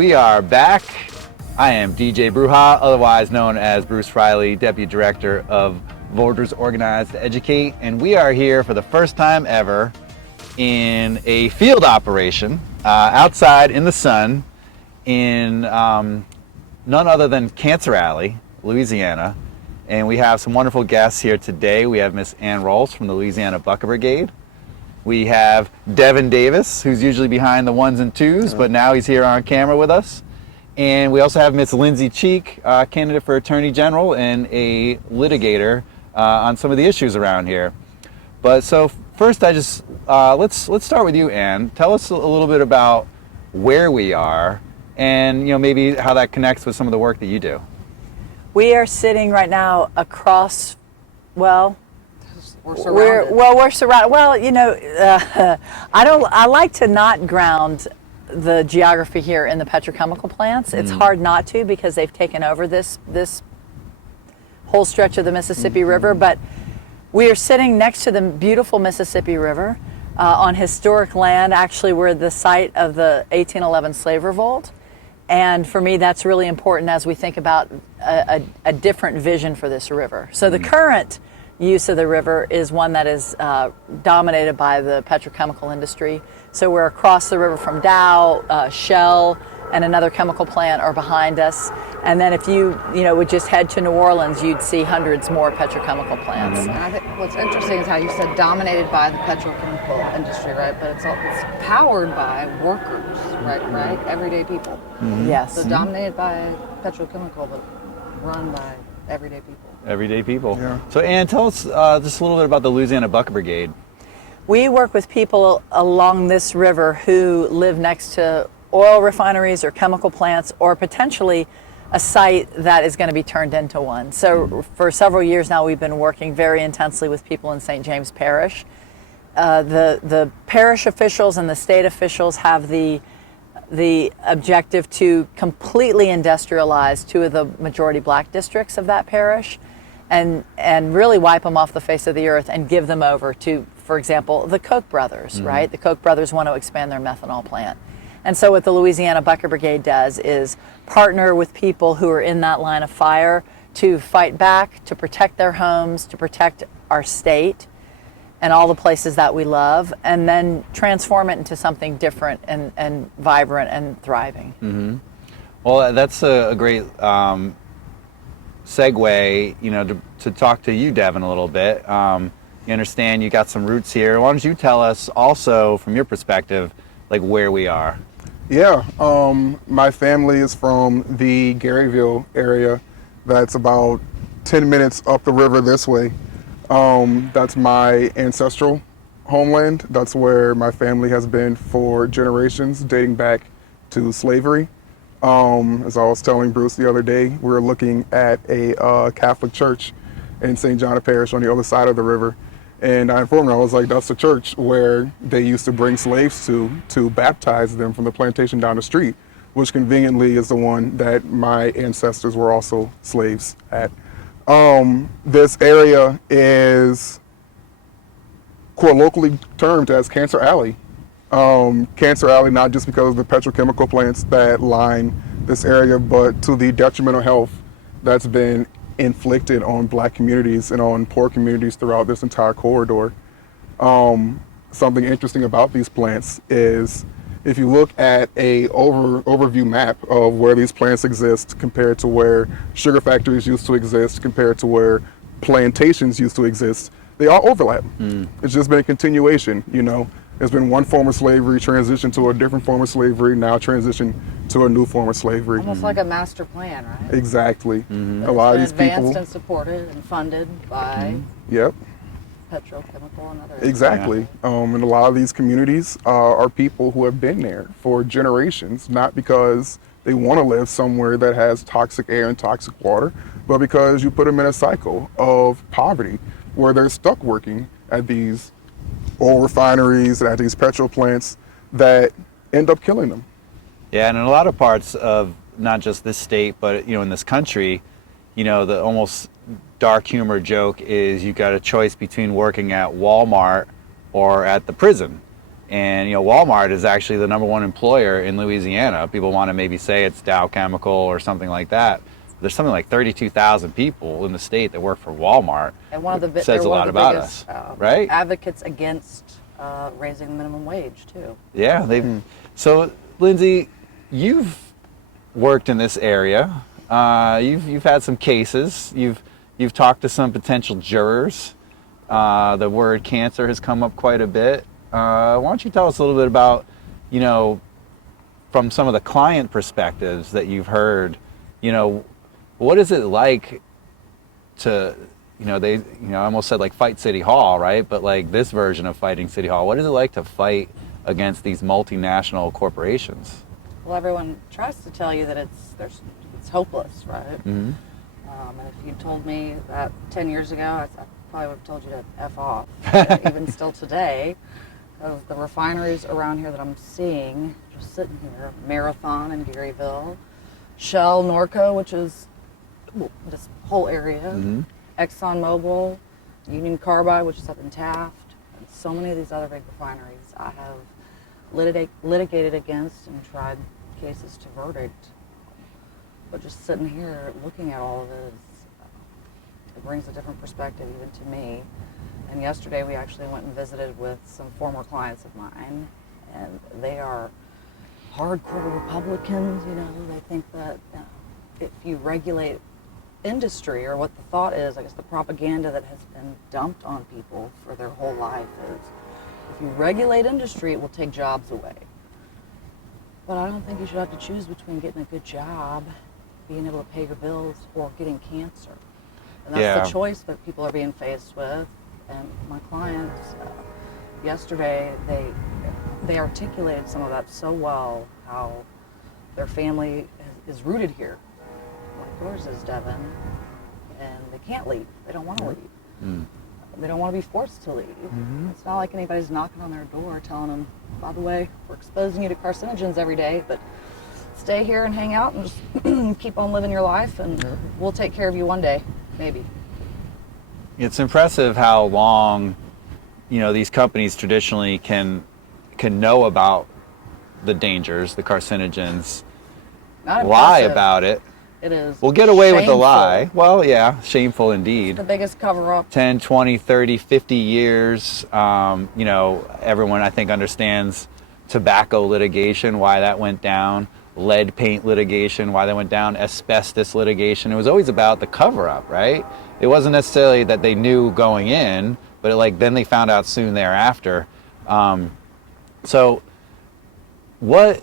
We are back. I am DJ Bruja, otherwise known as Bruce Reilly, Deputy Director of Voters Organized to Educate, and we are here for the first time ever in a field operation outside in the sun in none other than Cancer Alley, Louisiana. And we have some wonderful guests here today. We have Miss Ann Rolfes from the Louisiana Bucket Brigade. We have Devin Davis, who's usually behind the ones and twos, but now he's here on camera with us. And we also have Miss Lindsey Cheek, candidate for Attorney General and a litigator on some of the issues around here. But so first, let's start with you, Ann. Tell us a little bit about where we are, and maybe how that connects with some of the work that you do. We are sitting right now across, we're surrounded. I like to not ground the geography here in the petrochemical plants. It's hard not to, because they've taken over this whole stretch of the Mississippi River. But we are sitting next to the beautiful Mississippi River on historic land. Actually, we're the site of the 1811 slave revolt. And for me, that's really important as we think about a different vision for this river. So the current use of the river is one that is dominated by the petrochemical industry. So we're across the river from Dow, Shell, and another chemical plant are behind us. And then if you would just head to New Orleans, you'd see hundreds more petrochemical plants. And I think what's interesting is how you said dominated by the petrochemical industry, right? But it's powered by workers, right? Everyday people. Yes. So dominated by petrochemical, but run by everyday people. Everyday people. Yeah. So Ann, tell us just a little bit about the Louisiana Bucket Brigade. We work with people along this river who live next to oil refineries or chemical plants, or potentially a site that is going to be turned into one. So for several years now, we've been working very intensely with people in St. James Parish. The parish officials and the state officials have the objective to completely industrialize two of the majority black districts of that parish, and really wipe them off the face of the earth and give them over to, for example, the Koch brothers, right? The Koch brothers want to expand their methanol plant. And so what the Louisiana Bucket Brigade does is partner with people who are in that line of fire to fight back, to protect their homes, to protect our state and all the places that we love, and then transform it into something different and vibrant and thriving. Well, that's a great segue, to talk to you, Devin, a little bit. You understand you got some roots here. Why don't you tell us also, from your perspective, like where we are? Yeah, my family is from the Garyville area. That's about 10 minutes up the river this way. That's my ancestral homeland. That's where my family has been for generations, dating back to slavery. As I was telling Bruce the other day, we were looking at a Catholic church in St. John Parish on the other side of the river. And I informed her, I was like, that's the church where they used to bring slaves to baptize them from the plantation down the street, which conveniently is the one that my ancestors were also slaves at. This area is colloquially termed as Cancer Alley. Cancer Alley, not just because of the petrochemical plants that line this area, but to the detrimental health that's been inflicted on black communities and on poor communities throughout this entire corridor. Something interesting about these plants is if you look at a overview map of where these plants exist compared to where sugar factories used to exist, compared to where plantations used to exist, they all overlap. It's just been a continuation, There's been one form of slavery, transition to a different form of slavery, now transition to a new form of slavery. Almost like a master plan, right? Exactly. A lot of these people advanced and supported and funded by petrochemical and other. Exactly. And a lot of these communities are people who have been there for generations, not because they want to live somewhere that has toxic air and toxic water, but because you put them in a cycle of poverty where they're stuck working at these oil refineries and at these petrol plants that end up killing them. Yeah, and in a lot of parts of not just this state, but in this country, the almost dark humor joke is you got a choice between working at Walmart or at the prison. And Walmart is actually the #1 employer in Louisiana. People want to maybe say it's Dow Chemical or something like that. There's something like 32,000 people in the state that work for Walmart. And one of the says a lot about biggest, us, right? Advocates against raising the minimum wage too. Yeah, So, Lindsey, you've worked in this area. You've had some cases. You've talked to some potential jurors. The word cancer has come up quite a bit. Why don't you tell us a little bit about, from some of the client perspectives that you've heard, what is it like to, I almost said like fight City Hall, right? But like this version of fighting City Hall, what is it like to fight against these multinational corporations? Well, everyone tries to tell you that it's hopeless, right? Mm-hmm. And if you told me that 10 years ago, I probably would have told you to F off. Even still today, because the refineries around here that I'm seeing, just sitting here, Marathon in Garyville, Shell, Norco, which is this whole area, Mm-hmm. ExxonMobil, Union Carbide, which is up in Taft, and so many of these other big refineries I have litigated against and tried cases to verdict. But just sitting here looking at all of it, it brings a different perspective even to me. And yesterday we actually went and visited with some former clients of mine, and they are hardcore Republicans. They think that if you regulate industry, or what the thought is, I guess the propaganda that has been dumped on people for their whole life is, if you regulate industry, it will take jobs away. But I don't think you should have to choose between getting a good job, being able to pay your bills, or getting cancer. And that's the choice that people are being faced with. And my clients, yesterday, they articulated some of that so well, how their family is rooted here. Like yours is, Devin, and they can't leave. They don't want to leave. Mm. They don't want to be forced to leave. Mm-hmm. It's not like anybody's knocking on their door telling them, by the way, we're exposing you to carcinogens every day, but stay here and hang out and just keep on living your life, and we'll take care of you one day, maybe. It's impressive how long, these companies traditionally can know about the dangers, the carcinogens, Not lie impressive. about it. It is. We'll get away with the shameful. lie. Well, yeah, shameful indeed. The biggest cover-up. 10, 20, 30, 50 years. Everyone I think understands tobacco litigation, why that went down, lead paint litigation, why that went down, asbestos litigation. It was always about the cover-up, right? It wasn't necessarily that they knew going in, but then they found out soon thereafter. So what,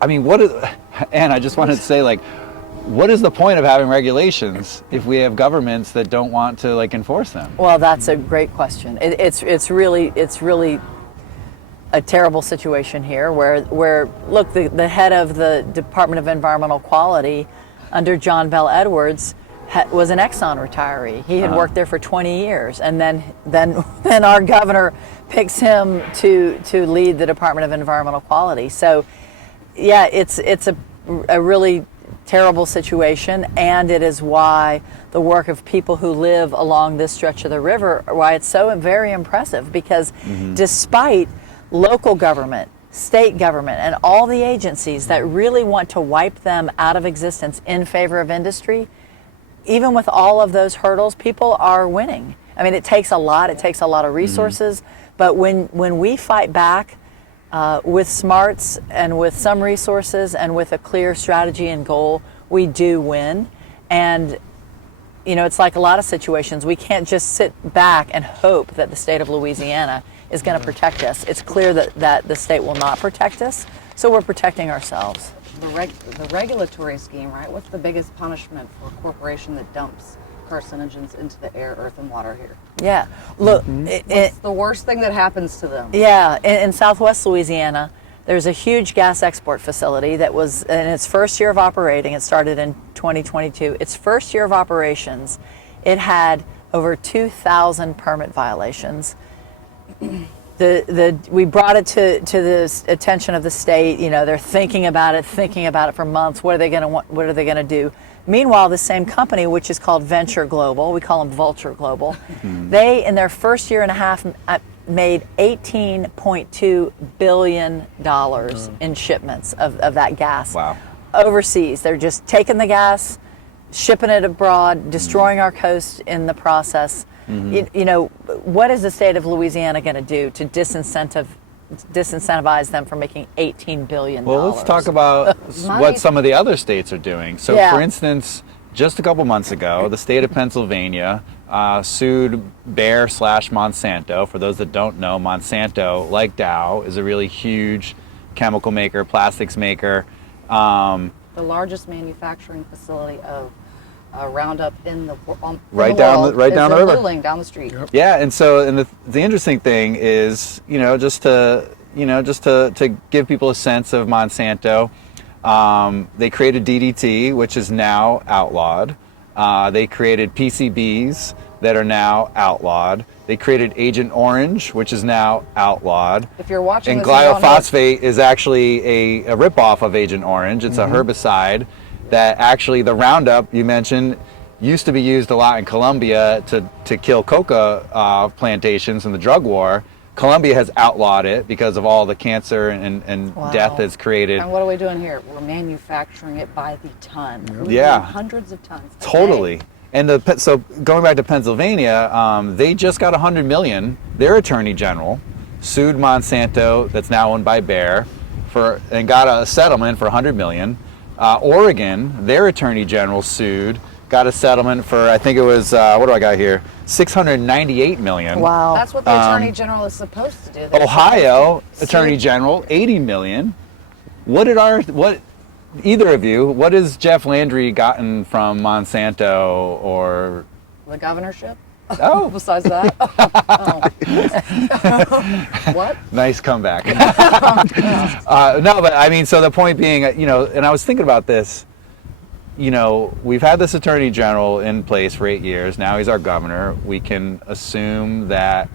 and I just wanted to say, what is the point of having regulations if we have governments that don't want to enforce them? Well, that's a great question. It's really a terrible situation here where look, the head of the Department of Environmental Quality under John Bell Edwards was an Exxon retiree. He had worked there for 20 years, and then our governor picks him to lead the Department of Environmental Quality. So yeah, it's a really terrible situation, and it is why the work of people who live along this stretch of the river, why it's so very impressive, because despite local government, state government, and all the agencies that really want to wipe them out of existence in favor of industry, even with all of those hurdles, people are winning. I mean, it takes a lot of resources, but when we fight back with smarts and with some resources and with a clear strategy and goal, we do win. And it's like a lot of situations, we can't just sit back and hope that the state of Louisiana is going to protect us. It's clear that the state will not protect us, so we're protecting ourselves. The regulatory scheme, right? What's the biggest punishment for a corporation that dumps carcinogens into the air, earth, and water here? Yeah, look, What's the worst thing that happens to them? Yeah, in Southwest Louisiana, there's a huge gas export facility that was in its first year of operating. It started in 2022. Its first year of operations, it had over 2,000 permit violations. We brought it to the attention of the state. They're thinking about it for months. What are they going to do? Meanwhile, the same company, which is called Venture Global, we call them Vulture Global, they, in their first year and a half, made $18.2 billion in shipments of that gas. Wow. Overseas. They're just taking the gas, shipping it abroad, destroying our coast in the process. You know, what is the state of Louisiana going to do to disincentivise them from making $18 billion? Well, let's talk about what some of the other states are doing. So, for instance, just a couple months ago, the state of Pennsylvania sued Bayer/Monsanto. For those that don't know, Monsanto, like Dow, is a really huge chemical maker, plastics maker. The largest manufacturing facility of Roundup in the right the down world the, right down the is in river, Luling, down the street. Yep. Yeah, and so the interesting thing is, just to give people a sense of Monsanto, they created DDT, which is now outlawed. They created PCBs that are now outlawed. They created Agent Orange, which is now outlawed. If you're watching And this, you don't know- glyphosate is actually a ripoff of Agent Orange. It's a herbicide that actually the Roundup you mentioned used to be used a lot in Colombia to kill coca plantations in the drug war. Colombia has outlawed it because of all the cancer and death it's created. And what are we doing here? We're manufacturing it by the ton. We Yeah. do hundreds of tons. a Totally. day. And so going back to Pennsylvania, they just got $100 million. Their attorney general sued Monsanto, that's now owned by Bayer, and got a settlement for $100 million. Oregon, their attorney general sued, got a settlement for, I think it was, what do I got here? $698 million. Wow. That's what the Attorney General is supposed to do. They're Ohio supposed to attorney sue general, $80 million. Either of you, what has Jeff Landry gotten from Monsanto or? the governorship. Oh, Besides that, what? nice comeback. No, but I mean, so the point being, and I was thinking about this, we've had this attorney general in place for 8 years. Now he's our governor. We can assume that,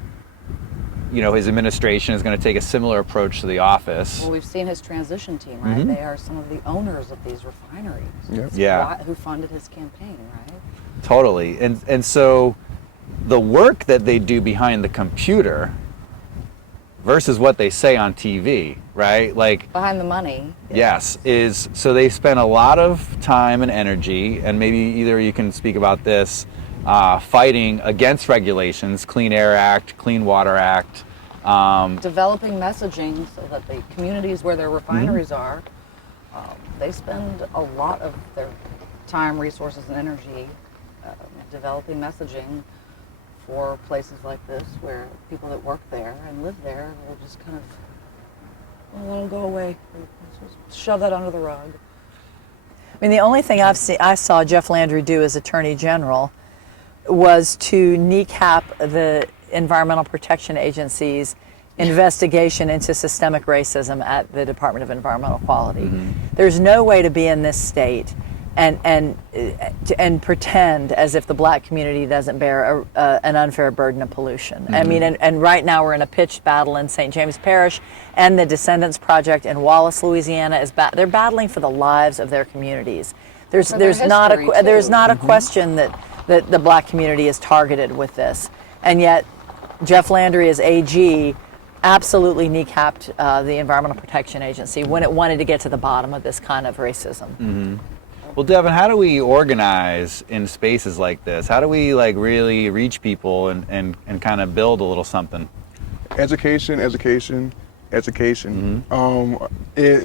his administration is going to take a similar approach to the office. Well, we've seen his transition team, right? They are some of the owners of these refineries. Yep. It's Yeah. who funded his campaign, right? Totally. And so the work that they do behind the computer versus what they say on TV, right? Like, Behind the money. yes, so they spend a lot of time and energy, and maybe either you can speak about this, fighting against regulations, Clean Air Act, Clean Water Act. Developing messaging so that the communities where their refineries are, they spend a lot of their time, resources, and energy developing messaging for places like this where people that work there and live there will just kind of let them go away. Just shove that under the rug. I mean, the only thing I saw Jeff Landry do as Attorney General was to kneecap the Environmental Protection Agency's investigation into systemic racism at the Department of Environmental Quality. There's no way to be in this state and pretend as if the black community doesn't bear an unfair burden of pollution. I mean, and right now we're in a pitched battle in St. James Parish, and the Descendants Project in Wallace, Louisiana they're battling for the lives of their communities. There's not a question that the black community is targeted with this, and yet Jeff Landry as AG absolutely kneecapped the Environmental Protection Agency when it wanted to get to the bottom of this kind of racism. Well, Devin, how do we organize in spaces like this? How do we really reach people and kind of build a little something? Education.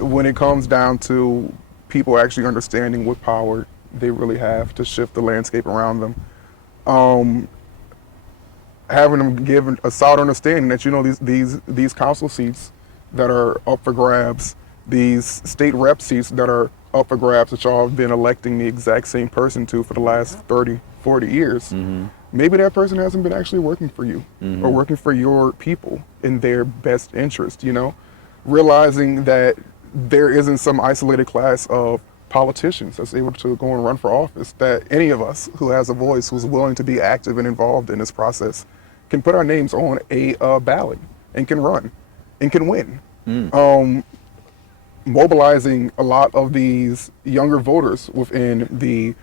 When it comes down to people actually understanding what power they really have to shift the landscape around them, having them give a solid understanding that these council seats that are up for grabs, these state rep seats that are up for grabs, that y'all have been electing the exact same person to for the last 30, 40 years. Maybe that person hasn't been actually working for you or working for your people in their best interest, realizing that there isn't some isolated class of politicians that's able to go and run for office, that any of us who has a voice, who's willing to be active and involved in this process, can put our names on a ballot and can run and can win. Mobilizing a lot of these younger voters within the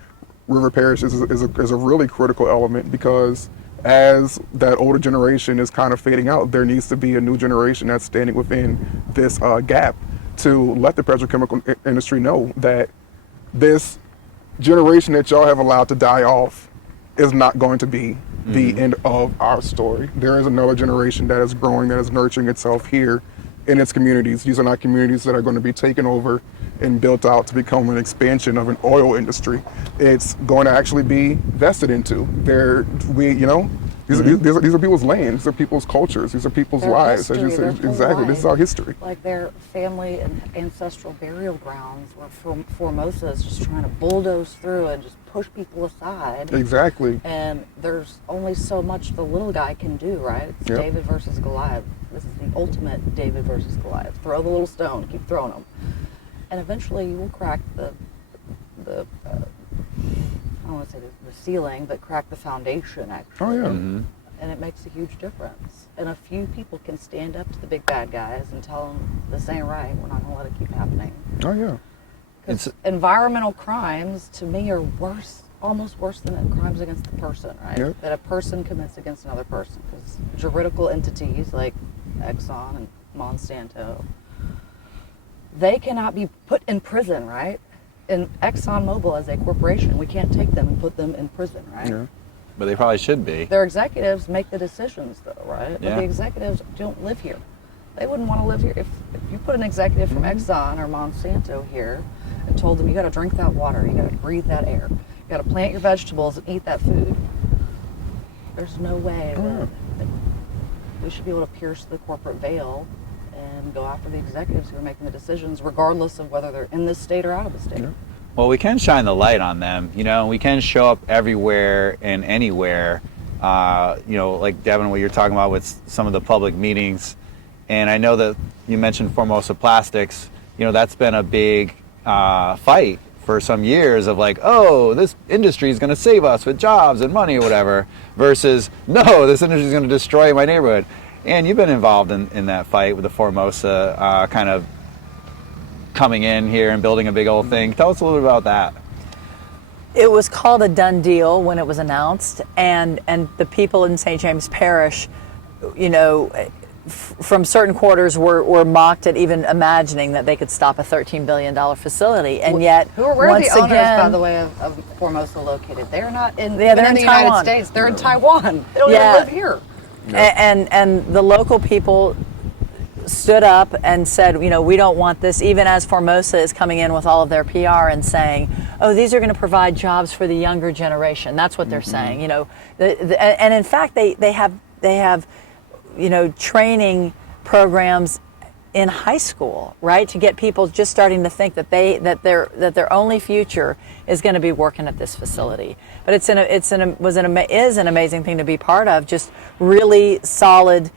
river parishes is a really critical element, because as that older generation is kind of fading out, there needs to be a new generation that's standing within this gap to let the petrochemical industry know that this generation that y'all have allowed to die off is not going to be the end of our story. There is another generation that is growing, that is nurturing itself here in its communities. These are not communities that are going to be taken over and built out to become an expansion of an oil industry. It's going to actually be vested into. These are people's lands. These are people's cultures. These are people's Their lives. history, their whole Exactly. life. This is our history. Like their family and ancestral burial grounds where Formosa is just trying to bulldoze through and just push people aside. Exactly. And there's only so much the little guy can do, right? It's Yep. David versus Goliath. This is the ultimate David versus Goliath. Throw the little stone, keep throwing them. And eventually you will crack the I don't want to say the ceiling, but crack the foundation, actually. Oh, yeah. And it makes a huge difference. And a few people can stand up to the big bad guys and tell them, this ain't right, we're not going to let it keep happening. Oh, yeah. Because environmental crimes, to me, are worse, almost worse than crimes against the person, right? Yep. That a person commits against another person. Because juridical entities like Exxon and Monsanto, they cannot be put in prison, right? And ExxonMobil as a corporation, we can't take them and put them in prison, right? Yeah. But they probably should be. Their executives make the decisions, though, right? But Yeah. the executives don't live here. They wouldn't want to live here. If you put an executive from Exxon or Monsanto here and told them, you got to drink that water, you got to breathe that air, you got to plant your vegetables and eat that food, there's no way that we should be able to pierce the corporate veil and go after the executives who are making the decisions, regardless of whether they're in this state or out of the state. Yeah. Well, we can shine the light on them, we can show up everywhere and anywhere, like Devin, what you're talking about with some of the public meetings. And I know that you mentioned Formosa Plastics, that's been a big fight for some years of like, oh, this industry is going to save us with jobs and money or whatever, versus, no, this industry is going to destroy my neighborhood. And you've been involved in that fight with the Formosa kind of coming in here and building a big old thing. Tell us a little bit about that. It was called a done deal when it was announced, and the people in St. James Parish, from certain quarters were mocked at even imagining that they could stop a $13 billion facility, and yet Where are once the owners, again, by the way, of Formosa located? They're not in, Yeah, they're even in the United Taiwan. States. They're in Taiwan. They don't Yeah. even live here. and the local people stood up and said, we don't want this, even as Formosa is coming in with all of their PR and saying, oh, these are going to provide jobs for the younger generation. That's what they're saying, and in fact, they have training programs in high school, right, to get people just starting to think that their only future is going to be working at this facility. But is an amazing thing to be part of. Just really solid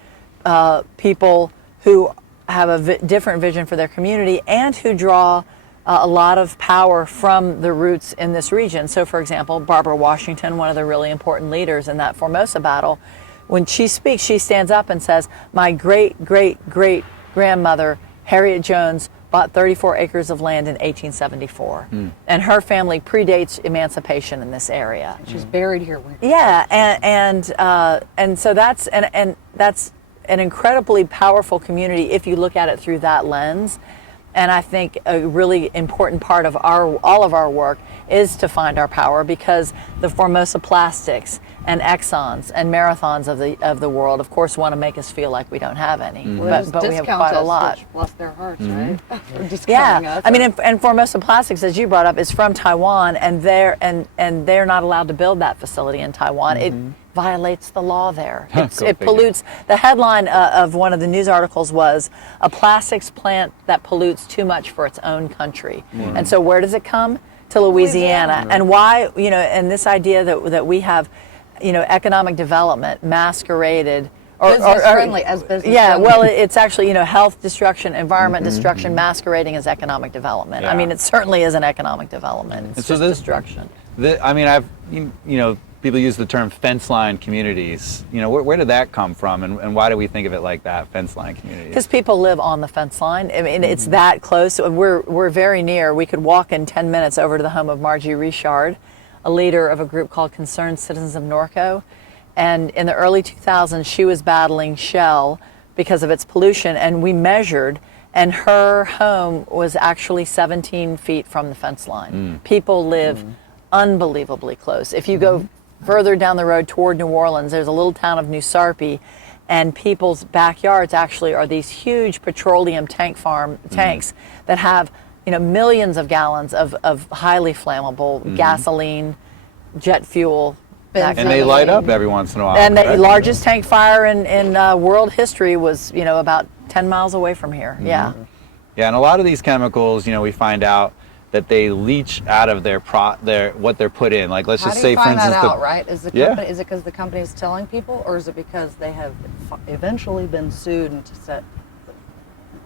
people who have a different vision for their community and who draw a lot of power from the roots in this region. So, for example, Barbara Washington, one of the really important leaders in that Formosa battle, when she speaks, she stands up and says, my great-great-great-grandmother, Harriet Jones, bought 34 acres of land in 1874. And her family predates emancipation in this area. She's buried here. Yeah, and so that's an incredibly powerful community if you look at it through that lens. And I think a really important part of all of our work is to find our power, because the Formosa Plastics and Exxons and Marathons of the world, of course, want to make us feel like we don't have any. But we have quite a lot. Bless their hearts, right? They're discounting Yeah, us. I mean, and Formosa Plastics, as you brought up, is from Taiwan, and they're not allowed to build that facility in Taiwan. It violates the law there. It pollutes. The headline of one of the news articles was, a plastics plant that pollutes too much for its own country. And so where does it come? To Louisiana. And why, and this idea that we have, economic development masqueraded business friendly as business yeah, friendly. well, it's actually, health destruction, environment destruction masquerading as economic development. I Yeah. mean, it certainly is an economic development. It's so just destruction. People use the term fence line communities. Where did that come from, and why do we think of it like that, fence line communities? Because people live on the fence line. I mean, it's that close. We're very near. We could walk in 10 minutes over to the home of Margie Richard, a leader of a group called Concerned Citizens of Norco. And in the early 2000s, she was battling Shell because of its pollution, and we measured, and her home was actually 17 feet from the fence line. People live unbelievably close. If you go further down the road toward New Orleans, there's a little town of New Sarpy, and people's backyards actually are these huge petroleum tanks that have, you know, millions of gallons of highly flammable gasoline, jet fuel. And they light up every once in a while. And the largest tank fire in world history was, you know, about 10 miles away from here. Yeah. Yeah, and a lot of these chemicals, you know, we find out that they leach out of their what they're put in. Like, let's just say, for instance, that out, right? Is the company, is it because the company is telling people, or is it because they have eventually been sued and to set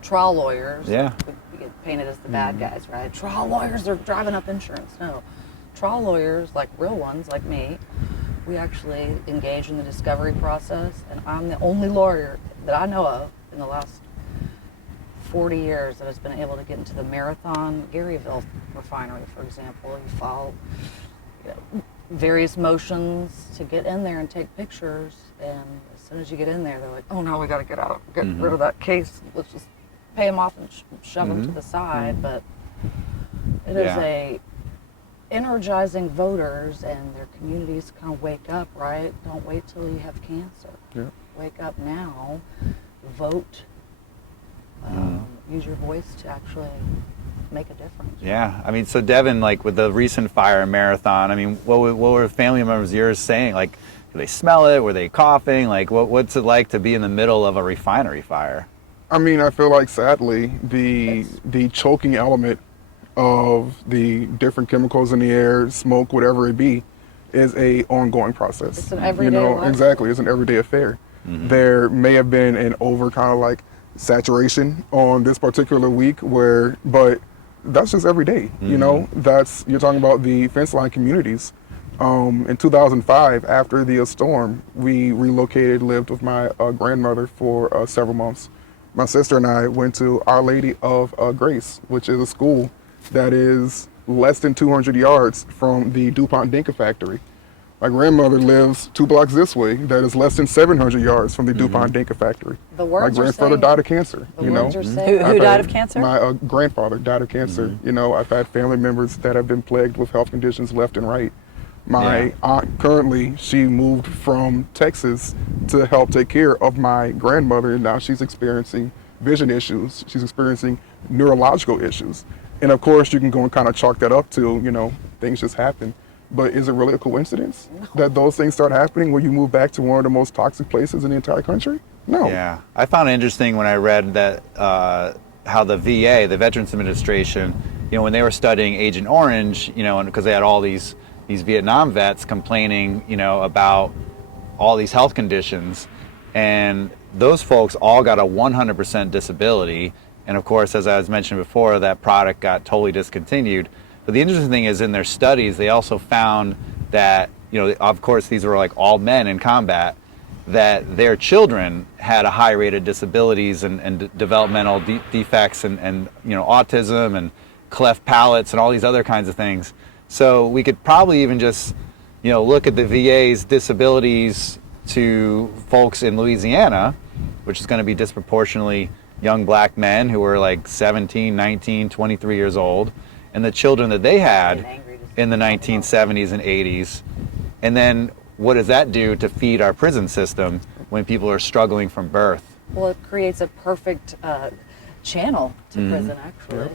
trial lawyers? Yeah. We get painted as the bad guys, right? Trial lawyers are driving up insurance. No, trial lawyers, like real ones, like me, we actually engage in the discovery process, and I'm the only lawyer that I know of in the last 40 years that has been able to get into the Marathon Garyville refinery, for example. You file various motions to get in there and take pictures, and as soon as you get in there, they're like, oh no, we got to get rid of that case. Let's just pay them off and shove them to the side. But it is a energizing voters, and their communities kind of wake up, right? Don't wait till you have cancer. Yeah. Wake up now, vote. Use your voice to actually make a difference. Yeah, I mean, so Devin, like with the recent fire in Marathon, I mean, what were family members of yours saying? Like, did they smell it? Were they coughing? Like, what's it like to be in the middle of a refinery fire? I mean, I feel like sadly the choking element of the different chemicals in the air, smoke, whatever it be, is a ongoing process. It's an everyday life. Exactly, it's an everyday affair. There may have been an over kind of like saturation on this particular week but that's just every day. You know, you're talking about the fence line communities. In 2005, after the storm, we relocated, lived with my grandmother for several months. My sister and I went to Our Lady of Grace, which is a school that is less than 200 yards from the DuPont Dinka factory. My grandmother lives 2 blocks this way that is less than 700 yards from the DuPont Dinka factory. The words my grandfather died of cancer. The words are saying. Who died of cancer? My grandfather died of cancer. You know, I've had family members that have been plagued with health conditions left and right. My aunt currently, she moved from Texas to help take care of my grandmother, and now she's experiencing vision issues. She's experiencing neurological issues. And of course, you can go and kind of chalk that up to, you know, things just happen. But is it really a coincidence that those things start happening when you move back to one of the most toxic places in the entire country? No. Yeah, I found it interesting when I read that how the VA, the Veterans Administration, you know, when they were studying Agent Orange, you know, and because they had all these Vietnam vets complaining, you know, about all these health conditions, and those folks all got a 100% disability. And of course, as I was mentioned before, that product got totally discontinued. But the interesting thing is, in their studies, they also found that, you know, of course, these were like all men in combat, that their children had a high rate of disabilities and developmental defects and, you know, autism and cleft palates and all these other kinds of things. So we could probably even just, you know, look at the VA's disabilities to folks in Louisiana, which is going to be disproportionately young black men who were like 17, 19, 23 years old, and the children that they had in the 1970s and 80s. And then what does that do to feed our prison system when people are struggling from birth? Well, it creates a perfect channel to prison, actually.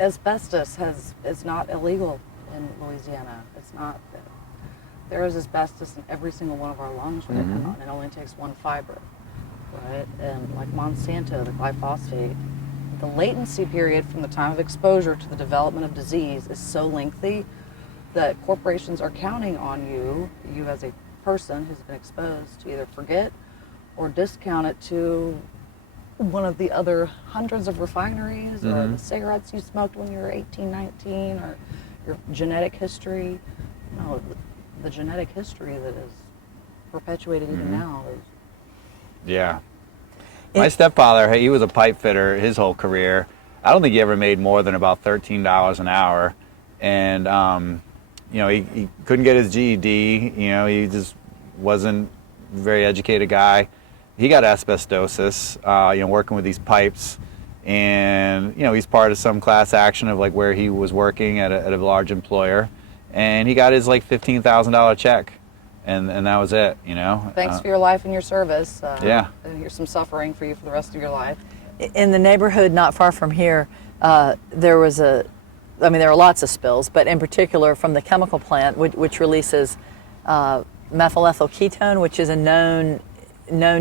Asbestos is not illegal in Louisiana. It's not. There is asbestos in every single one of our lungs right now, and it only takes one fiber, right? And like Monsanto, the glyphosate, the latency period from the time of exposure to the development of disease is so lengthy that corporations are counting on you as a person who's been exposed, to either forget or discount it to one of the other hundreds of refineries or the cigarettes you smoked when you were 18, 19, or your genetic history. No, the genetic history that is perpetuated even now is... Yeah. My stepfather, he was a pipe fitter his whole career. I don't think he ever made more than about $13 an hour. And he couldn't get his GED. He just wasn't a very educated guy. He got asbestosis, working with these pipes. And, he's part of some class action of like where he was working at a large employer. And he got his like $15,000 check. And that was it, Thanks for your life and your service. Yeah. And here's some suffering for you for the rest of your life. In the neighborhood not far from here, there were lots of spills, but in particular from the chemical plant, which releases methyl ethyl ketone, which is a known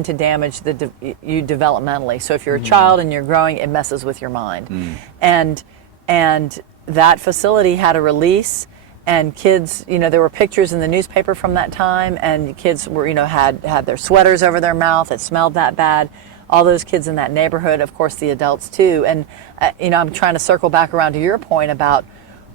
to damage you developmentally. So if you're a child and you're growing, it messes with your mind. And that facility had a release. And kids, there were pictures in the newspaper from that time, and kids were, had their sweaters over their mouth. It smelled that bad. All those kids in that neighborhood, of course, the adults too. And I'm trying to circle back around to your point about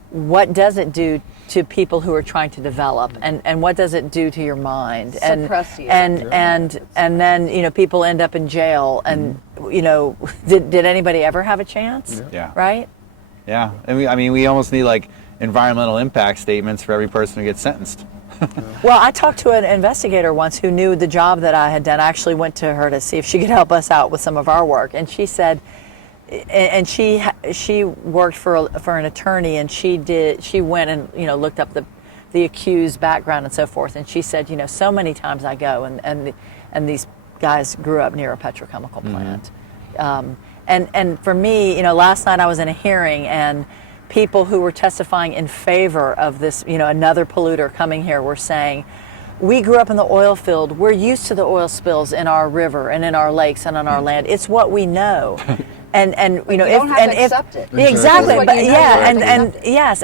what does it do to people who are trying to develop, and what does it do to your mind? Suppress you. And then people end up in jail. And did anybody ever have a chance? Yeah. Right. Yeah. And we almost need like environmental impact statements for every person who gets sentenced. Well, I talked to an investigator once who knew the job that I had done. I actually went to her to see if she could help us out with some of our work, and she said, and she worked for an attorney, and she went and looked up the accused background and so forth, and she said, so many times I go and these guys grew up near a petrochemical plant, and for me, last night I was in a hearing, and people who were testifying in favor of this, another polluter coming here, were saying, we grew up in the oil field. We're used to the oil spills in our river and in our lakes and on our land. It's what we know. And you don't have to accept it. Exactly. But yes,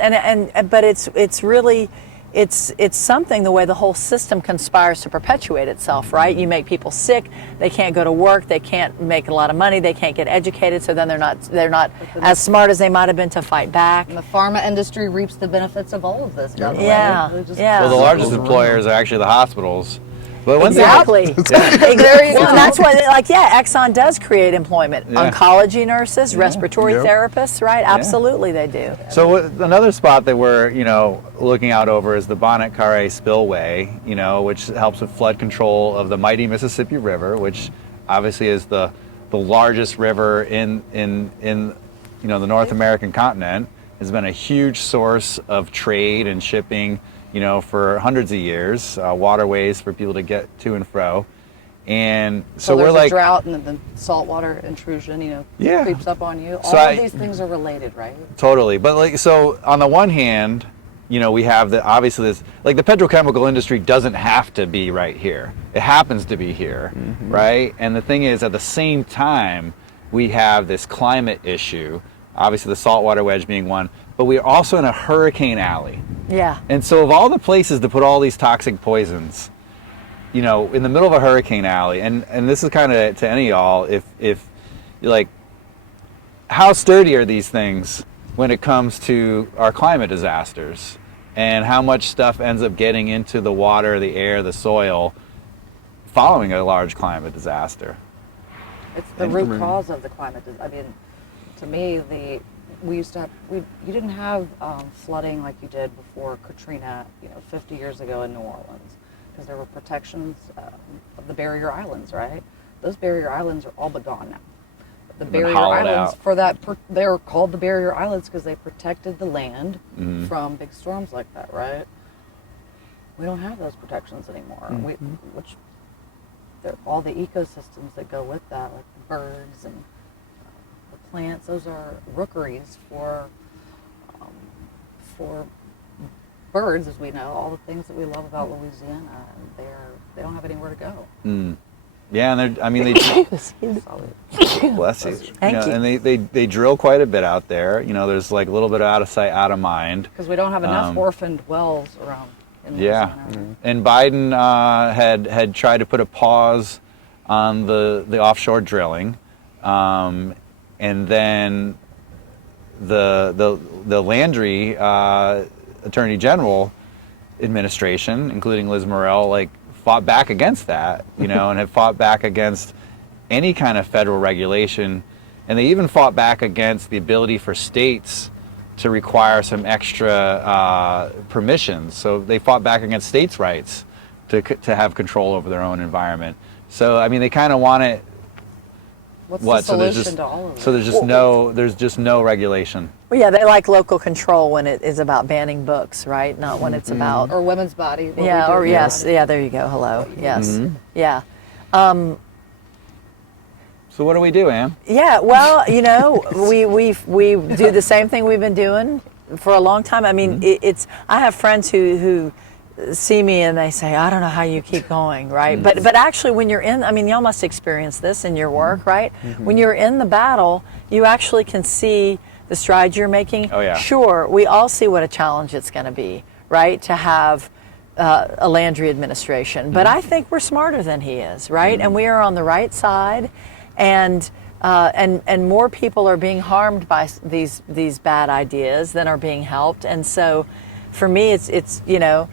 but it's really it's something, the way the whole system conspires to perpetuate itself, right? You make people sick, they can't go to work, they can't make a lot of money, they can't get educated, so then they're not as smart as they might have been to fight back. And the pharma industry reaps the benefits of all of this, doesn't it? Yeah. Well, the largest employers are actually the hospitals. But exactly. There you go. And that's why, Exxon does create employment. Yeah. Oncology nurses, respiratory therapists, right? Yeah. Absolutely, they do. So another spot that we're, looking out over is the Bonnet Carré Spillway, which helps with flood control of the mighty Mississippi River, which obviously is the largest river in the North American continent. Has been a huge source of trade and shipping, for hundreds of years, waterways for people to get to and fro. And so we're like, a drought and the saltwater intrusion, creeps up on you. All of these things are related, right? Totally. But so on the one hand, we have obviously this, like the petrochemical industry doesn't have to be right here. It happens to be here, right? And the thing is, at the same time, we have this climate issue, obviously the saltwater wedge being one, but we're also in a hurricane alley. Yeah. And so of all the places to put all these toxic poisons, in the middle of a hurricane alley, and this is kind of to any of y'all, if you're like, how sturdy are these things when it comes to our climate disasters, and how much stuff ends up getting into the water, the air, the soil following a large climate disaster? It's the root cause of the climate. To me, you didn't have flooding like you did before Katrina, 50 years ago in New Orleans, because there were protections of the barrier islands, right? Those barrier islands are all but gone now. The barrier islands, they're called the barrier islands because they protected the land from big storms like that, right? We don't have those protections anymore. All the ecosystems that go with that, like the birds and the plants, those are rookeries for birds, as we know, all the things that we love about Louisiana. They don't have anywhere to go. Yeah, and they bless you. Thank you. And they drill quite a bit out there. There's like a little bit of out of sight, out of mind. Because we don't have enough orphaned wells around in Louisiana. And Biden had tried to put a pause on the offshore drilling, and then the Landry Attorney General administration, including Liz Morrell, fought back against that, and have fought back against any kind of federal regulation, and they even fought back against the ability for states to require some extra permissions. So they fought back against states' rights to have control over their own environment. So I mean, they kind of want it. What's the solution to all of it? So there's just no regulation. Well, yeah, they like local control when it is about banning books, right? Not when it's about or women's body. yeah, or yes, yeah. There you go. Hello, yes, yeah. So what do we do, Am? Yeah, well, you know, we do the same thing we've been doing for a long time. I mean, it's. I have friends who see me and they say, I don't know how you keep going, right? But actually, when you're in, I mean, y'all must experience this in your work, right? When you're in the battle, you actually can see the strides you're making. Oh yeah. Sure, we all see what a challenge it's going to be, right? To have a Landry administration, but I think we're smarter than he is, right? And we are on the right side. And more people are being harmed by these bad ideas than are being helped. And so, for me, it's you know,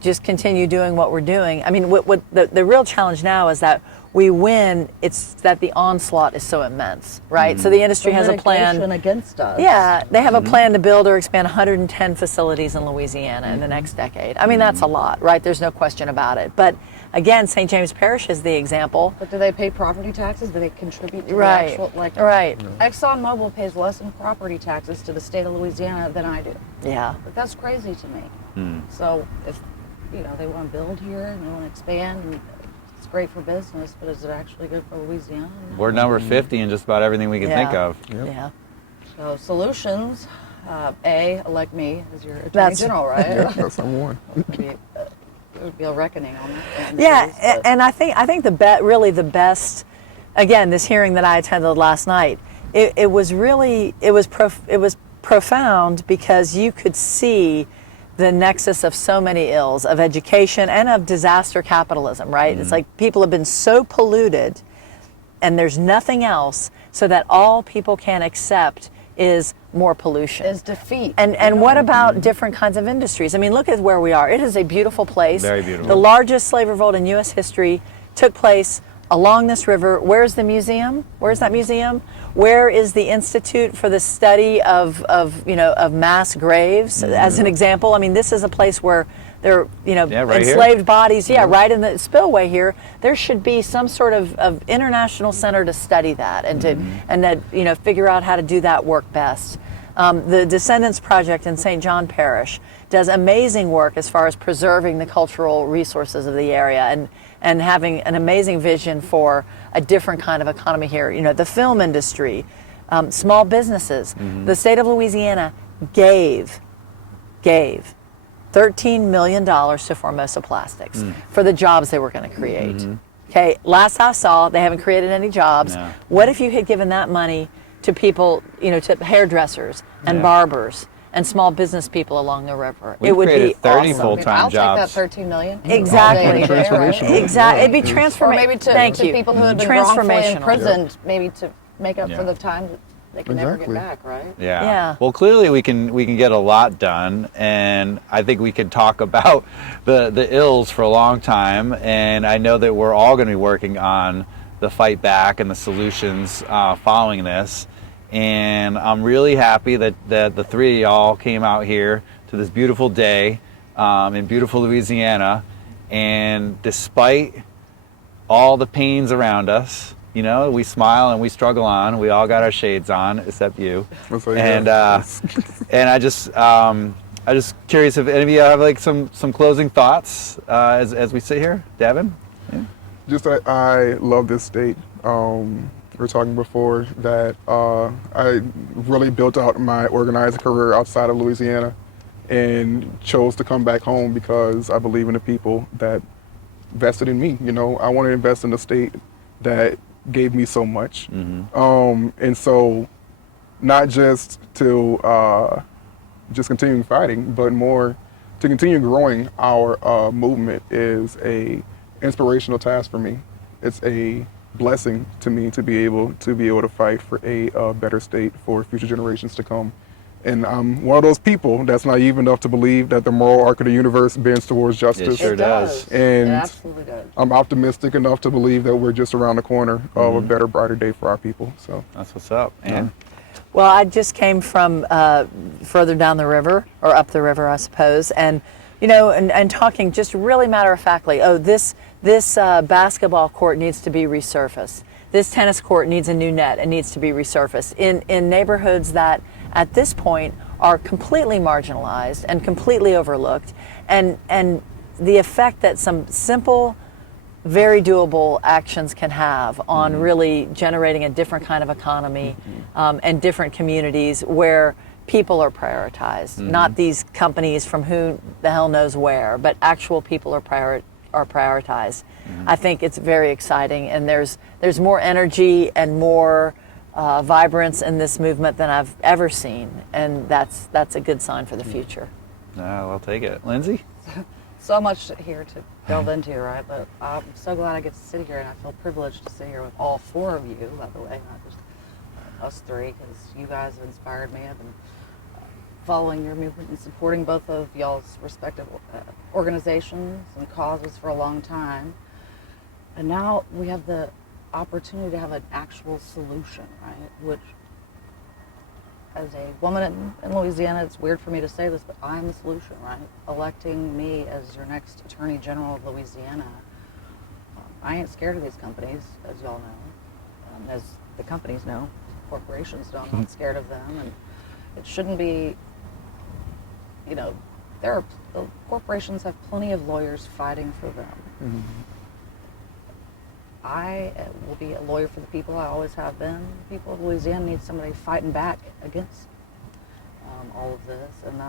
just continue doing what we're doing. I mean, what the real challenge now is that we win. It's that the onslaught is so immense, right? So the industry has a plan against us. Yeah, they have a plan to build or expand 110 facilities in Louisiana in the next decade. I mean, that's a lot, right? There's no question about it. But again, St. James Parish is the example. But do they pay property taxes? Do they contribute to the Right. actual, like, Right. ExxonMobil pays less in property taxes to the state of Louisiana than I do. Yeah. But that's crazy to me. So if, you know, they want to build here and they want to expand, and it's great for business, but is it actually good for Louisiana? No. We're number 50 in just about everything we can think of. Yeah. So solutions, elect me as your Attorney General, right? Yeah, that's number one. It would be a reckoning on that. Yeah, and I think really the best, again, this hearing that I attended last night, it was profound because you could see the nexus of so many ills, of education and of disaster capitalism, right? It's like people have been so polluted and there's nothing else, so that all people can accept is more pollution. Is defeat. And what about different kinds of industries? I mean, look at where we are. It is a beautiful place. Very beautiful. The largest slave revolt in U.S. history took place along this river. Where's the museum? Where's that museum? Where is the Institute for the Study of mass graves, as an example? I mean, this is a place where there are, right enslaved here. bodies, right in the spillway here. There should be some sort of international center to study that and to figure out how to do that work best. The Descendants Project in St. John Parish does amazing work as far as preserving the cultural resources of the area and having an amazing vision for a different kind of economy here. The film industry, small businesses. The state of Louisiana gave $13 million to Formosa Plastics for the jobs they were going to create. Okay, last I saw, they haven't created any jobs. No. What if you had given that money to people, to hairdressers and barbers and small business people along the river? We've it would created be 30 awesome. full-time I'll jobs. take that $13 million. Exactly. Exactly. It'd be Or transformational. maybe to Thank you. people who had been wrongfully Transformational. imprisoned, maybe to make up Yeah. for the time that they can never get Exactly. back, right? Yeah. Well, clearly we can get a lot done, and I think we could talk about the ills for a long time. And I know that we're all going to be working on the fight back and the solutions following this. And I'm really happy that the three of y'all came out here to this beautiful day in beautiful Louisiana. And despite all the pains around us, we smile and we struggle on. We all got our shades on, except you. That's what And and I just curious if any of you have like some closing thoughts as we sit here, Devin. Yeah. Just that I love this state. We were talking before that I really built out my organizing career outside of Louisiana and chose to come back home because I believe in the people that vested in me. I want to invest in a state that gave me so much. And so not just to just continue fighting, but more to continue growing our movement is a inspirational task for me. It's a blessing to me to be able to fight for a better state for future generations to come. And I'm one of those people that's naive enough to believe that the moral arc of the universe bends towards justice. It sure does. And It absolutely does. I'm optimistic enough to believe that we're just around the corner of a better, brighter day for our people. So That's what's up. And Well, I just came from further down the river, or up the river, I suppose, and and talking just really matter-of-factly. Oh, this basketball court needs to be resurfaced. This tennis court needs a new net and needs to be resurfaced in neighborhoods that, at this point, are completely marginalized and completely overlooked, and the effect that some simple, very doable actions can have on really generating a different kind of economy and different communities where people are prioritized, not these companies from who the hell knows where, but actual people are prioritized. I think it's very exciting, and there's more energy and more vibrance in this movement than I've ever seen, and that's a good sign for the future. I'll take it. Lindsey? So much here to delve into, right? But I'm so glad I get to sit here, and I feel privileged to sit here with all four of you, by the way, not just us three, because you guys have inspired me. I've been following your movement and supporting both of y'all's respective organizations and causes for a long time. And now we have the opportunity to have an actual solution, right? Which, as a woman in Louisiana, it's weird for me to say this, but I'm the solution, right? Electing me as your next Attorney General of Louisiana. I ain't scared of these companies, as y'all know, as the companies know, corporations know. I'm not scared of them, and it shouldn't be, the corporations have plenty of lawyers fighting for them. I will be a lawyer for the people. I always have been. The people of Louisiana need somebody fighting back against all of this, and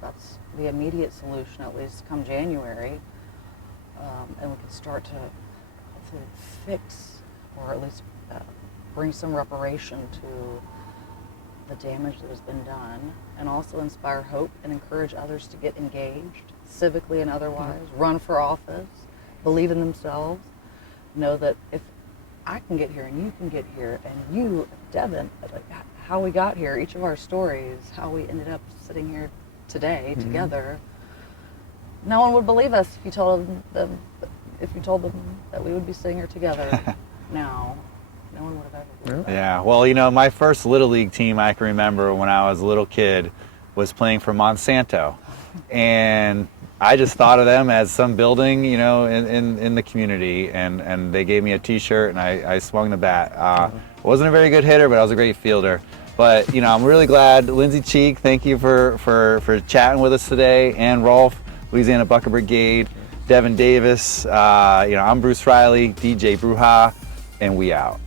that's the immediate solution, at least come January, and we can start to hopefully fix, or at least bring some reparation to the damage that has been done, and also inspire hope and encourage others to get engaged, civically and otherwise, run for office, believe in themselves. Know that if I can get here and you can get here, and you, Devin, like how we got here, each of our stories, how we ended up sitting here today together, no one would believe us if you told them that we would be sitting here together now. No one would have ever believed that. Yeah, well, my first Little League team I can remember when I was a little kid was playing for Monsanto, and I just thought of them as some building, in the community, and they gave me a T-shirt, and I swung the bat. Wasn't a very good hitter, but I was a great fielder. But I'm really glad. Lindsey Cheek, thank you for chatting with us today, and Rolf, Louisiana Bucket Brigade, Devin Davis. I'm Bruce Reilly, DJ Bruja, and we out.